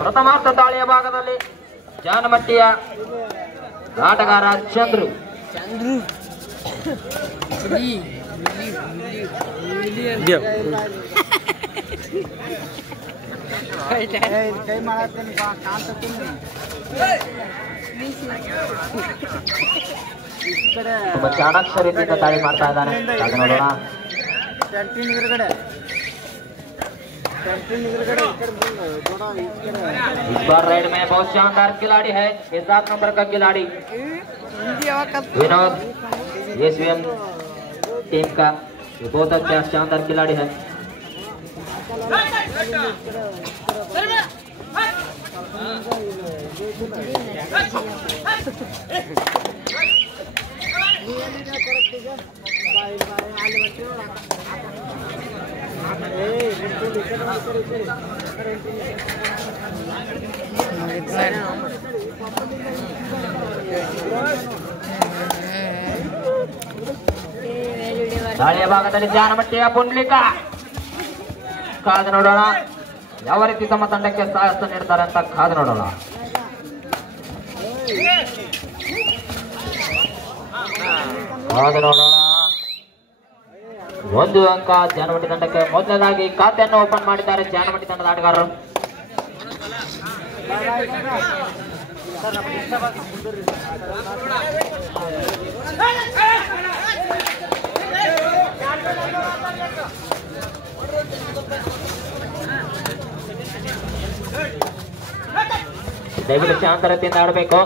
ಪ್ರಥಮಾರ್ಧ ದಾಳಿಯ ಭಾಗದಲ್ಲಿ ಜಾನಮಟ್ಟಿಯ ಆಟಗಾರ ಚಂದ್ರು ತುಂಬಾ ಚಾಣಾಕ್ಷ ರೀತಿಯಿಂದ ದಾಳಿ ಮಾಡ್ತಾ ಇದ್ದಾನೆ. ನೋಡೋಣ. इस बार रेड में बहुत शानदार खिलाड़ी है, 7 नंबर का खिलाड़ी विनोद एसवीएम टीम का, ये बहुत अच्छा शानदार खिलाड़ी है. ದಾಳಿಯ ಭಾಗದಲ್ಲಿ ಜಾನಮಟ್ಟಿಯ ಪುಂಡ್ಲಿಕ ಕಾದು ನೋಡೋಣ ಯಾವ ರೀತಿ ತಮ್ಮ ತಂಡಕ್ಕೆ ಸಾಹಸ ನೀಡ್ತಾರೆ ಅಂತ ಕಾದು ನೋಡೋಣ. ಒಂದು ಅಂಕ ಜಾನಮಟ್ಟಿ ತಂಡಕ್ಕೆ. ಮೊದಲನೇದಾಗಿ ಖಾತೆಯನ್ನು ಓಪನ್ ಮಾಡಿದ್ದಾರೆ ಜಾನಮಟ್ಟಿ ತಂಡದ ಆಟಗಾರರು. ದಯವಿಟ್ಟು ಶಾಂತರತೆಯಿಂದ ಆಡಬೇಕು.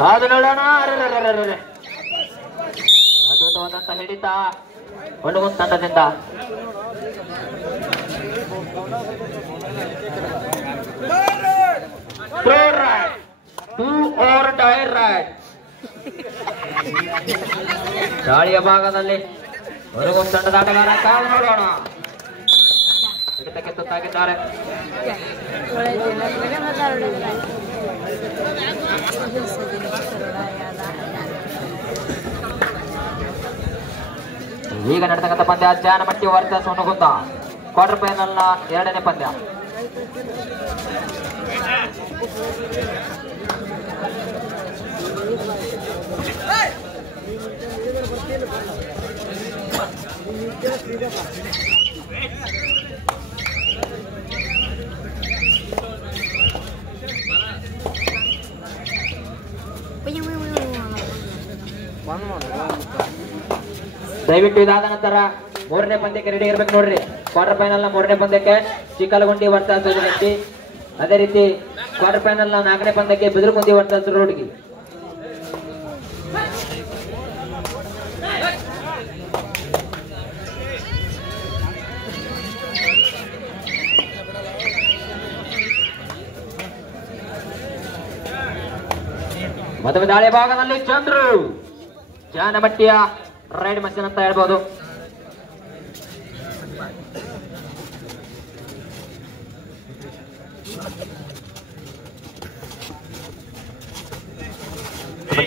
ಕಾದು ನೋಡೋಣ. ಅದ್ಭುತವಾದಂತ ಹಿಡಿತ ಒಂದು ತಂಡದಿಂದ. ದಾಳಿಯ ಭಾಗದಲ್ಲಿ ಹೊರಗೊಂದು ತಂಡದ ಆಟಗಾರ. ಕಾದು ನೋಡೋಣ. ಹಿಡಿತಕ್ಕೆ ತುತ್ತಾಗಿದ್ದಾರೆ. ಈಗ ನಡೆತಕ್ಕಂಥ ಪಂದ್ಯ Janamatti versus Hungund, quarter final ನ 2ನೇ ಪಂದ್ಯ. ದಯವಿಟ್ಟು ಇದಾದ ನಂತರ 3ನೇ ಪಂದ್ಯಕ್ಕೆ ರೆಡಿ ಇರ್ಬೇಕು ನೋಡ್ರಿ. ಕ್ವಾರ್ಟರ್ ಫೈನಲ್ ನ 3ನೇ ಪಂದ್ಯಕ್ಕೆ ಚಿಕ್ಕಲಗುಂಡಿ ವರ್ಸಸ್ ಸೂಜಗಟ್ಟಿ, ಅದೇ ರೀತಿ ಕ್ವಾರ್ಟರ್ ಫೈನಲ್ ನ 4ನೇ ಪಂದ್ಯಕ್ಕೆ ಬಿದಿರುಗುಂದಿ ವರ್ಸಸ್ ರೋಡ್ಗಿ. ಮದುವೆ ದಾಳಿ ಭಾಗದಲ್ಲಿ ಚಂದ್ರು ಜಾನಮಟ್ಟಿಯ ರೈಡ್ ಮಷೀನ್ ಅಂತ ಹೇಳ್ಬೋದು.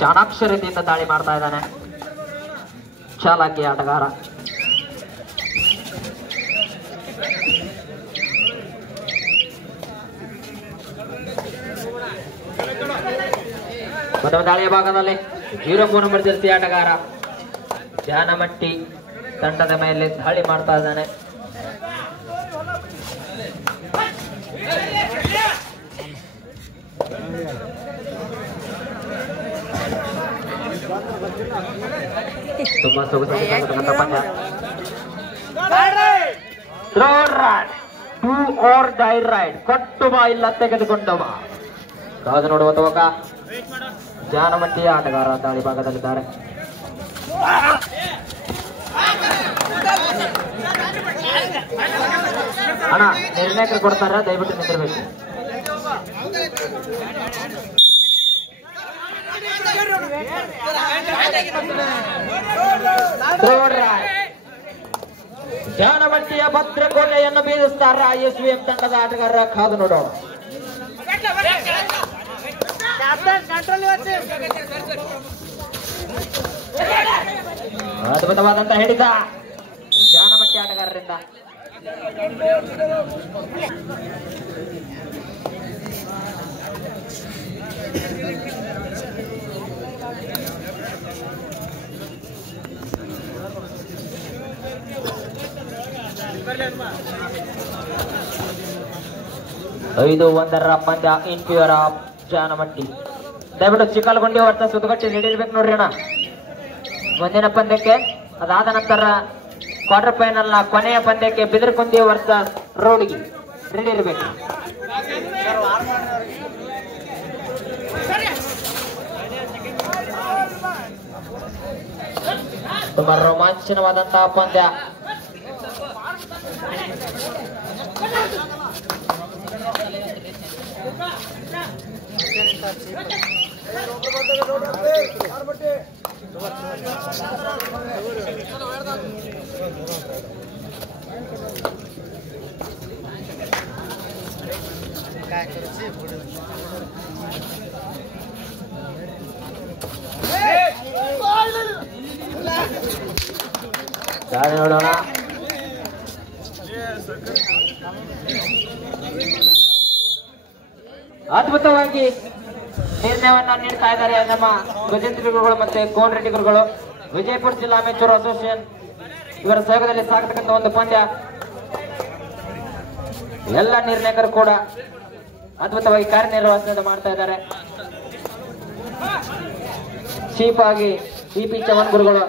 ಚಾಣಾಕ್ಷ ರೀತಿಯಿಂದ ದಾಳಿ ಮಾಡ್ತಾ ಇದ್ದಾನೆ ಚಾಲಾಕಿ ಆಟಗಾರ. ಮದುವೆ ದಾಳಿಯ ಭಾಗದಲ್ಲಿ 0 ನಂಬರ್ ಜರ್ಸಿ ಆಟಗಾರ ಜಾನಮಟ್ಟಿ ತಂಡದ ಮೇಲೆ ದಾಳಿ ಮಾಡ್ತಾ ಇದ್ದಾನೆ. ತುಂಬಾ ಸೊಗಸಾಗಿರ್ತಕ್ಕಂಥ ಪಂದ್ಯ. Third raid, do or die raid, ಕೊಟ್ಟು ಬಾ ಇಲ್ಲ ತೆಗೆದುಕೊಂಡು ಬಾ. ಕಾದು ನೋಡುವ ತವಕ ಜಾನಮಟ್ಟಿಯ ಆಟಗಾರ ದಾಳಿ ಭಾಗದಲ್ಲಿದ್ದಾರೆ. ಅಣ್ಣ ನಿರ್ಣಾಯಕರು ಕೊಡ್ತಾರ, ದಯವಿಟ್ಟು ನಿಂತಿರ್ಬೇಕು. ಜಾನಮಟ್ಟಿಯ ಭದ್ರಕೋಟೆಯನ್ನು ಬೀಳಿಸ್ತಾರ ಎಸ್ವಿಎಂ ತಂಡದ ಆಟಗಾರರ ಕಾದು ನೋಡೋಣ. ಅದ್ಭುತವಾದಂತ ಹಿಡಿತ ಜಾನಮಟ್ಟಿ ಆಟಗಾರರಿಂದ. ಐದು ಒಂದರ ಪಂದ್ಯ ಇನ್ ಫೇವರ್ ಆಫ್ ಜಾನಮಟ್ಟಿ. ದಯವಿಟ್ಟು ಚಿಕ್ಕಲಗುಂಡಿ ವರ್ತ ಸುತ್ತಗಟ್ಟಿ ಹಿಡಿರ್ಬೇಕು ನೋಡ್ರಿ ಅಣ್ಣ ಮುಂದಿನ ಪಂದ್ಯಕ್ಕೆ. ಅದಾದ ನಂತರ ಕ್ವಾರ್ಟರ್ ಫೈನಲ್ ನ ಕೊನೆಯ ಪಂದ್ಯಕ್ಕೆ ಬಿದರಕುಂದಿ ವರ್ತ ರೋಡ್ಗಿ ರೆಡಿ ಇರಬೇಕು. ತುಂಬಾ ರೋಮಾಂಚನವಾದಂತಹ ಪಂದ್ಯ. ನೋಡೋಣ. ಅದ್ಭುತವಾಗಿ ನಿರ್ಣಯವನ್ನ ನೀಡ್ತಾ ಇದ್ದಾರೆ ನಮ್ಮ ಗಜೇಂದ್ರ ಗುರುಗಳು ಮತ್ತೆ ಕೋನ್ ರೆಡ್ಡಿ ಗುರುಗಳು. ವಿಜಯಪುರ ಜಿಲ್ಲಾ ಅಮೆಚೂರ್ ಅಸೋಸಿಯೇಷನ್ ಇವರ ಸಹಯೋಗದಲ್ಲಿ ಸಾಗತಕ್ಕಂಥ ಒಂದು ಪಂದ್ಯ. ಎಲ್ಲ ನಿರ್ಣಾಯಕರು ಕೂಡ ಅದ್ಭುತವಾಗಿ ಕಾರ್ಯನಿರ್ವಹಣೆ ಮಾಡ್ತಾ ಇದ್ದಾರೆ. ಚೀಫ್ ಆಗಿ ಸಿ.ಪಿ. ಚವನ್ ಗುರುಗಳು,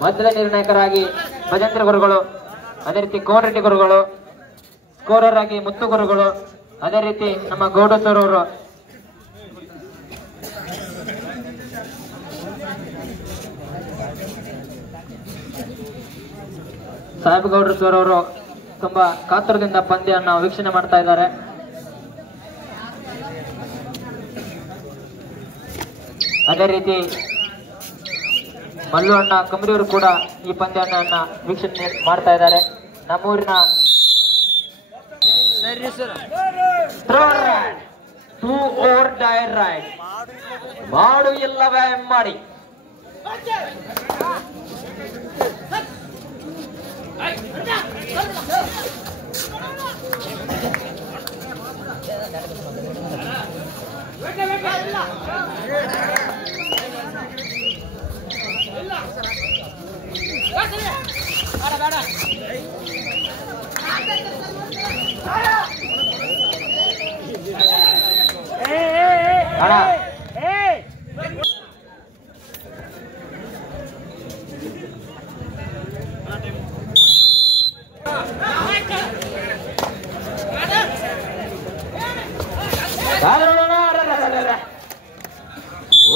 ಮಧ್ಯದ ನಿರ್ಣಾಯಕರಾಗಿ ಗಜೇಂದ್ರ ಗುರುಗಳು, ಅದೇ ರೀತಿ ಕೋನ್ ರೆಡ್ಡಿ ಗುರುಗಳು, ಸ್ಕೋರರ್ ಆಗಿ ಮುತ್ತು ಗುರುಗಳು, ಅದೇ ರೀತಿ ನಮ್ಮ ಗೌಡ ಸರ್ ಅವರು, ಸಾಹೇಬಗೌಡರು ಸರ್ ಅವರು ತುಂಬಾ ಕಾತುರದಿಂದ ಪಂದ್ಯವನ್ನು ವೀಕ್ಷಣೆ ಮಾಡ್ತಾ ಇದ್ದಾರೆ. ಅದೇ ರೀತಿ ಮಲ್ಲು ಅಣ್ಣ ಕಮರಿಯವರು ಕೂಡ ಈ ಪಂದ್ಯವನ್ನ ವೀಕ್ಷಣೆ ಮಾಡ್ತಾ ಇದ್ದಾರೆ. ನಮ್ಮೂರಿನ ಮಾಡು ಇಲ್ಲವೇ ಮಾಡಿ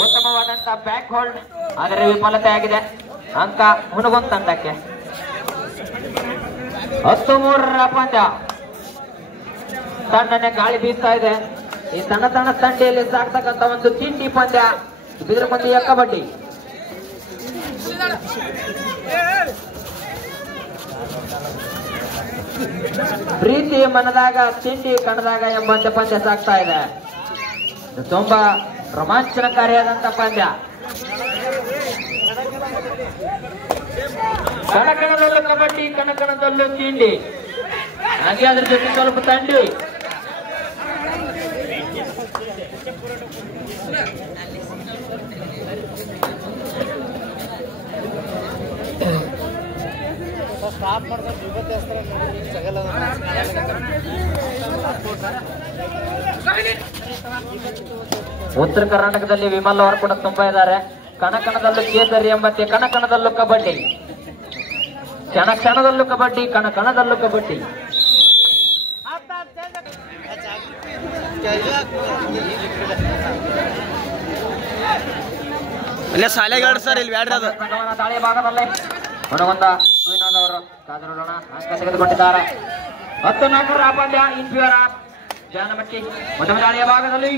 ಉತ್ತಮವಾದಂತಹ ಬ್ಯಾಕ್ ಹೋಲ್ಡ್, ಆದರೆ ವಿಫಲತೆ ಆಗಿದೆ. ಅಂಕ ಮುನಗೊಂದು ತಂಡಕ್ಕೆ. 10-3 ಪಂದ್ಯ. ತಂಡನೆ ಗಾಳಿ ಬೀಸ್ತಾ ಇದೆ. ಈ ಸಣ್ಣ ಸಣ್ಣ ತಂಡಿಯಲ್ಲಿ ಸಾಕ್ತಕ್ಕಂತ ಒಂದು ತಿಂಡಿ ಪಂದ್ಯ ಬಿದರಕುಂದಿಯ ಕಬಡ್ಡಿ. ಪ್ರೀತಿ ಮನದಾಗ ತಿಂಡಿ ಕಣದಾಗ ಎಂಬಂತೆ ಪಂದ್ಯ ಸಾಗ್ತಾ ಇದೆ. ತುಂಬಾ ರೋಮಾಂಚನಕಾರಿಯಾದಂತ ಪಂದ್ಯ. ಕಣಕಣದಲ್ಲೂ ಕಬಡ್ಡಿ, ಕಣಕಣದಲ್ಲೂ ತಿಂಡಿ, ಹಾಗೆ ಅದ್ರ ಜೊತೆ ಸ್ವಲ್ಪ ತಂಡಿ. ಉತ್ತರ ಕರ್ನಾಟಕದಲ್ಲಿ ವಿಮಲ್ ಅವರು ಕೂಡ ತುಂಬಾ ಇದ್ದಾರೆ. ಕಣಕಣದಲ್ಲೂ ಕೇಸರಿ ಎಂಬಂತೆ ಕಣಕಣದಲ್ಲೂ ಕಬಡ್ಡಿ, ಕ್ಷಣ ಕ್ಷಣದಲ್ಲೂ ಕಬಡ್ಡಿ, ಕಣಕಣದಲ್ಲೂ ಕಬಡ್ಡಿ. ತಾಳಿ ಭಾಗದಲ್ಲೇ ಹೊಣಗೊಂದ ವಿನೋದ್ ಅವರು ಕಾದು ನೋಡೋಣ ಅಂಕ ತೆಗೆದುಕೊಂಡಿದ್ದಾರೆ. 10-4 ಪಂದ್ಯ ಇನ್ ಫೇವರ್ ಆಫ್ ಜಾನಮಟ್ಟಿ. ಮೊದಲ ದಾಳಿಯ ಭಾಗದಲ್ಲಿ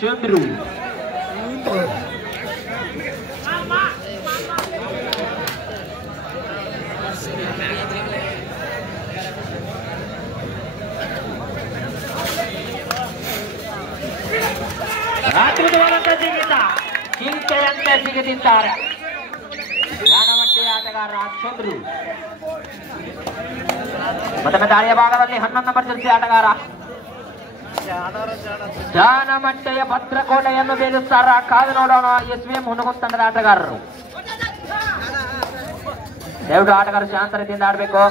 ಚಂದ್ರು. ಅದ್ಭುತವಾದಂತ ಜಿಗಿತ, ಜಿಂಕೆಯಂತೆ ಜಿಗಿದಿದ್ದಾರೆ ಜಾನಮಟ್ಟಿ ಆಟಗಾರ ಚಂದ್ರು. ಮೊದಲ ದಾಳಿಯ ಭಾಗದಲ್ಲಿ 11 ನಂಬರ್ ಜರ್ಸಿ ಆಟಗಾರ ಜಾನಮಟ್ಟೆಯ ಭದ್ರಕೋಟೆಯನ್ನು ಭೇದಿಸ್ತಾರ. ಕಾದು ನೋಡೋಣ SVM ಹುಣಗುಂದ ತಂಡದ ಆಟಗಾರರು. ದಯವಿಟ್ಟು ಆಟಗಾರರು ಶಾಂತ ರೀತಿಯಿಂದ ಆಡಬೇಕು.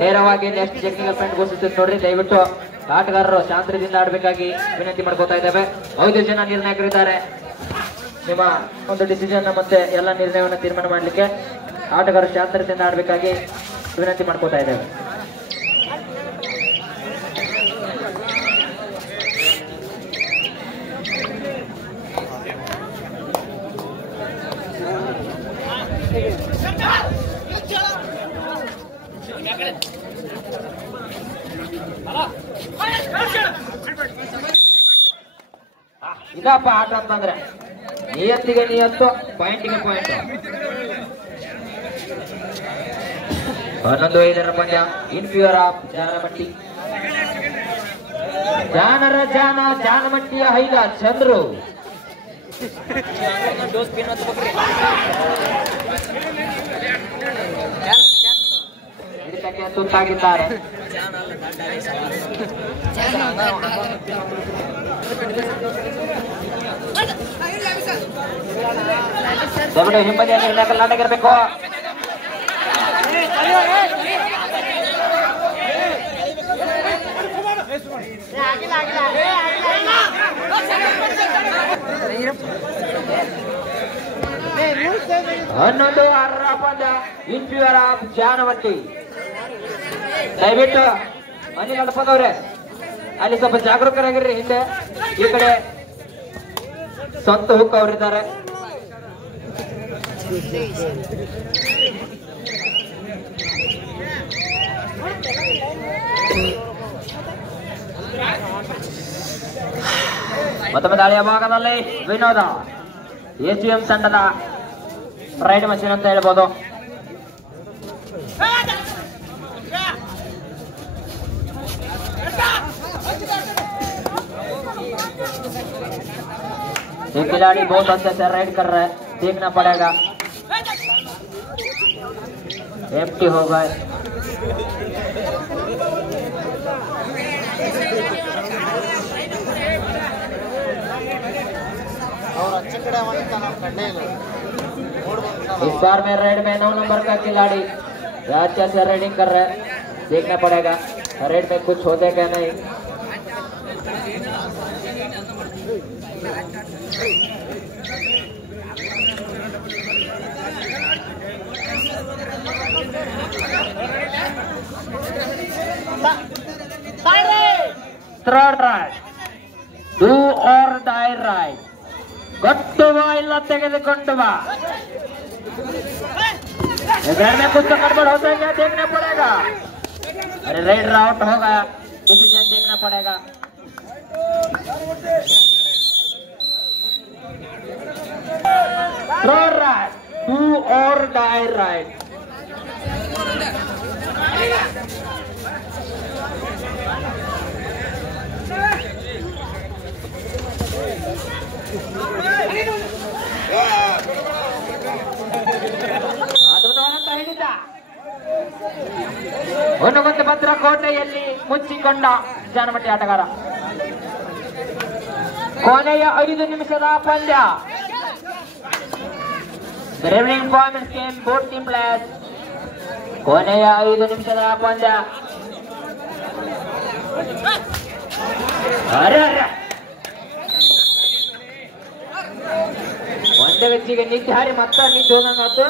ನೇರವಾಗಿ ನೆಕ್ಸ್ಟ್ ಟೆಕ್ನಿಕಲ್ ಪಾಯಿಂಟ್ ಘೋಷಿಸುತ್ತೆ ನೋಡ್ರಿ. ದಯವಿಟ್ಟು ಆಟಗಾರರು ಶಾಂತದಿಂದ ಆಡಬೇಕಾಗಿ ವಿನಂತಿ ಮಾಡ್ಕೋತಾ ಇದ್ದೇವೆ. 5 ಜನ ನಿರ್ಣಾಯಕರಿದ್ದಾರೆ. ನಿಮ್ಮ ಒಂದು ಡಿಸಿಷನ್ ಮತ್ತೆ ಎಲ್ಲ ನಿರ್ಣಯವನ್ನು ತೀರ್ಮಾನ ಮಾಡಲಿಕ್ಕೆ ಆಟಗಾರರು ಶಾಂತದಿಂದ ಆಡಬೇಕಾಗಿ ವಿನಂತಿ ಮಾಡ್ಕೋತಾ ಇದ್ದೇವೆ. ಇದಪ್ಪ ಆಟ ಅಂತಂದ್ರೆ ನಿಯತ್ತಿಗೆ ನಿಯತ್ತು, ಪಾಯಿಂಟಿಗೆ ಪಾಯಿಂಟ್. 11-5 ಪಂದ್ಯ ಇನ್ ಫೇವರ್ ಆಫ್ ಜಾನಮಟ್ಟಿ. ಜಾನಮಟ್ಟಿಯ ಹೈದ ಚಂದ್ರು. ಹಿಡಿತಕ್ಕೆ ತುತ್ತಾಗಿದ್ದಾರೆ. ಹಿಂಬದಿಯಲ್ಲಿ ನಾಟಕ ಇರಬೇಕು. ಹನ್ನೊಂದು 6 ಪಂದ್ಯ ಇನ್ ಫೇವರ್ ಆಫ್ ಜಾನಮಟ್ಟಿ. ದಯವಿಟ್ಟು ಮನೆ ನಡ್ಪದವ್ರೆ ಅಲ್ಲಿ ಸ್ವಲ್ಪ ಜಾಗರೂಕರಾಗಿರ್ರಿ. ಹಿಂದೆ ಈ ಕಡೆ ಸ್ವಂತ ಹುಕ್ ಅವರಿದ್ದಾರೆ. ಮತ್ತೊಮ್ಮೆ ದಾಳಿಯ ಭಾಗದಲ್ಲಿ ವಿನೋದ SVM ತಂಡದ ರೈಡ್ ಮಷೀನ್ ಅಂತ ಹೇಳ್ಬೋದು. ये खिलाड़ी बहुत अच्छे से राइड कर रहा है, देखना पड़ेगा. एम्प्टी हो गए. इस बार में रेड में 9 नंबर का खिलाड़ी अच्छा से राइडिंग कर रहा है, देखना पड़ेगा रेड में कुछ होते क्या नहीं. Third raid, do or die raid. ಕಟ್ಟುವ ಇಲ್ಲ ತೆಗೆದುಕೊಂಡು ಬಾ. में कुछ तो गड़बड़ होता है क्या, देखना पड़ेगा. अरे राइडर आउट हो गया, डिसीजन देखना पड़ेगा. थ्रो राइड, डू और डाई राइड. ಹುಣಗುಂದ ಭದ್ರಕೋಟೆಯಲ್ಲಿ ಮುಚ್ಚಿಕೊಂಡ ಜಾನಮಟ್ಟಿ ಆಟಗಾರ. ಕೊನೆಯ 5 ನಿಮಿಷದ ಪಂದ್ಯ. Driving performance game both team players. ಕೊನೆಯ 5 ನಿಮಿಷದ ಪಂದ್ಯ. ಅರೆ ಒಂದೇ ವ್ಯಕ್ತಿಗೆ ನಿಂತು ಹಾರಿ ಮತ್ತೆ ನಿಂತು ಹೋದಂಗಾಯ್ತು.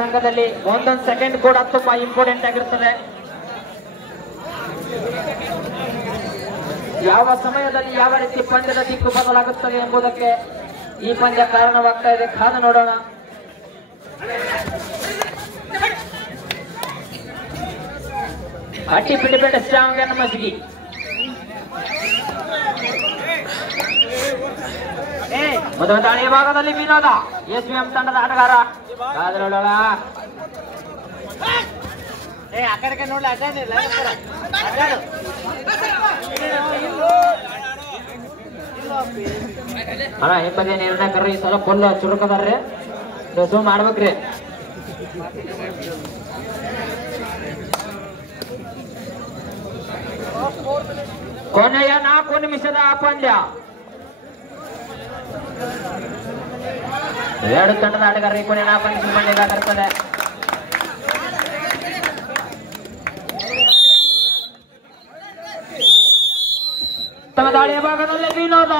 ರಂಗದಲ್ಲಿ ಒಂದೊಂದು ಸೆಕೆಂಡ್ ಕೂಡ ತುಂಬಾ ಇಂಪಾರ್ಟೆಂಟ್ ಆಗಿರುತ್ತದೆ. ಯಾವ ಸಮಯದಲ್ಲಿ ಯಾವ ರೀತಿ ಪಂದ್ಯದ ದಿಕ್ಕು ಬದಲಾಗುತ್ತದೆ ಎಂಬುದಕ್ಕೆ ಈ ಪಂದ್ಯ ಕಾರಣವಾಗ್ತಾ ಇದೆ. ಕಾದು ನೋಡೋಣ. ಹಟ್ಟಿ ಪಿಡಿಪೇಟೆ ಸ್ಟ್ರಾಂಗ್ ಅನ್ನು ಮಸಗಿ ಮೊದಲ ದಾಳಿಯ ಭಾಗದಲ್ಲಿ ವಿನೋದ ಎಸ್ವಿಎಂ ತಂಡದ ಆಟಗಾರ. ಕಾದು ನೋಡೋಣ. ಅಣ್ಣ ಹಿಂಬದಿ ನಿರ್ಣಾಯಕರು ಈ ಸಲ ಫುಲ್ ಚುರುಕದಾರ್ರಿ, ಸುಮ್ ಮಾಡ್ಬೇಕ್ರಿ. ಕೊನೆಯ 4 ನಿಮಿಷದ ಪಂದ್ಯ. ಎರಡು ತಂಡದ ಆಟಗಾರರು ಈ ಕೊನೆಯ 4 ನಿಮಿಷ ಪಂದ್ಯ ದಾಖಲಿಸುತ್ತದೆ. ತಮ್ಮ ದಾಳಿಯ ಭಾಗದಲ್ಲಿ ವಿನೋದ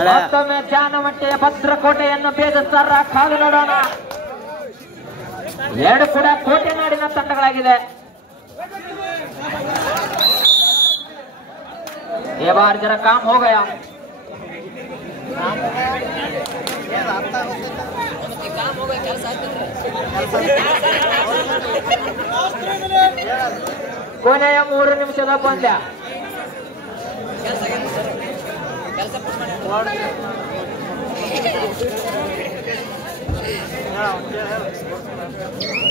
ಮತ್ತೊಮ್ಮೆ ಜಾನಮಟ್ಟೆಯ ಭದ್ರಕೋಟೆಯನ್ನು ಭೇದಿಸ್ತಾರ. ಕಾದು ನೋಡೋಣ. ಎರಡು ಕೂಡ ಕೋಟೆ ನಾಡಿನ ತಂಡಗಳಾಗಿದೆ. ये बार जरा काम हो गया. ಕೊನೆಯ 3 ನಿಮಿಷದ ಪಂದ್ಯ.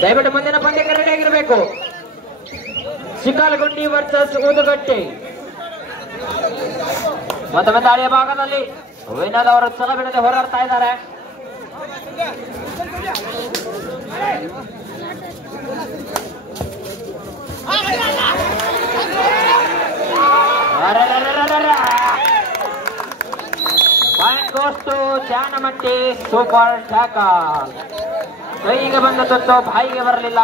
ದಯವಿಟ್ಟು ಮುಂದಿನ ಪಂದ್ಯಕ್ಕೆ ರೆಡಿ ಆಗಿರಬೇಕು. ಚಿಕ್ಕಲಗುಂಡಿ ವರ್ಸಸ್ ಊದುಗಟ್ಟಿ. ಮತ್ತೊಮ್ಮೆ ದಾಳಿಯ ಭಾಗದಲ್ಲಿ ವಿನೋದ್ ಅವರು ಛಲ ಬಿಡದೆ ಹೋರಾಡ್ತಾ ಇದ್ದಾರೆ. Point goes to Janamatti. Super tackle. ಕೈಗೆ ಬಂದ ತೊಟ್ಟು ಬಾಯಿಗೆ ಬರಲಿಲ್ಲ.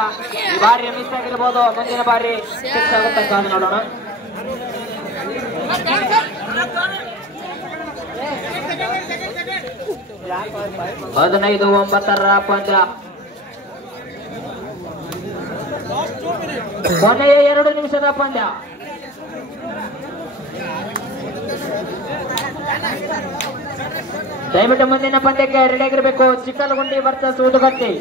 ಈ ಬಾರಿ ಮಿಸ್ ಆಗಿರ್ಬೋದು, ಮುಂದಿನ ಬಾರಿ ಫಿಕ್ಸ್ ಆಗುತ್ತೆ. ಕಾದು ನೋಡೋಣ. 15-9 ಪಂದ್ಯ. ಕೊನೆಯ 2 ನಿಮಿಷದ ಪಂದ್ಯ. ದಯವಿಟ್ಟು ಮುಂದಿನ ಪಂದ್ಯಕ್ಕೆ ರೆಡಿ ಆಗಿರಬೇಕು. ಚಿಕ್ಕಲಗುಂಡಿ ವರ್ಸಸ್ ಊದುಗಟ್ಟಿ.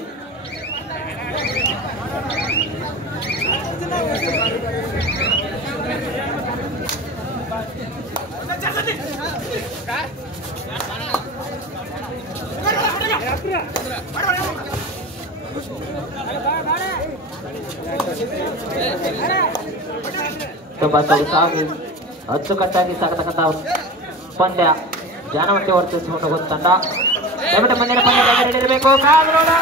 ತುಂಬಾ ಸೊಗಸಾಗಿ ಅಚ್ಚುಕಟ್ಟಾಗಿ ಸಾಗತಕ್ಕಂಥ ಪಂದ್ಯ. ಜಾನಮಟ್ಟಿ ವರ್ಸಸ್ ಊದುಗಟ್ಟಿ ತಂಡ. ದಯವಿಟ್ಟು ಮುಂದಿನ ಪಂದ್ಯ ರೆಡಿ ಇರಬೇಕು. ಕಾದು ನೋಡೋಣ.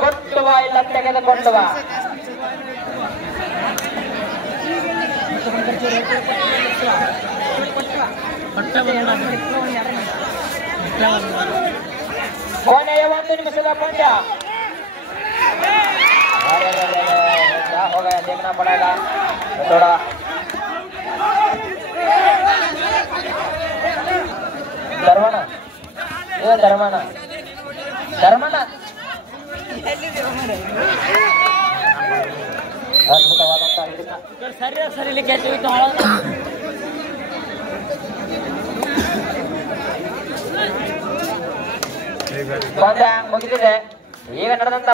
ಕೊಟ್ಟುವ ಇಲ್ಲ ತೆಗೆದುಕೊಂಡುವ. ಕೊನೆಯ 1 ನಿಮಿಷದ ಪಂದ್ಯ. ಹೋಗ देखना पड़ेगा थोड़ा. ಧರ್ಮಣ್ಣ, ಏ ಧರ್ಮಣ್ಣ, ಧರ್ಮಣ್ಣ ಅದ್ಭುತವಾದಂತ ಹಿಡಿತ. ಸರಿ ಪಂದ್ಯ ಮುಗಿದಿದೆ. ಈಗ ನಡೆದಂತ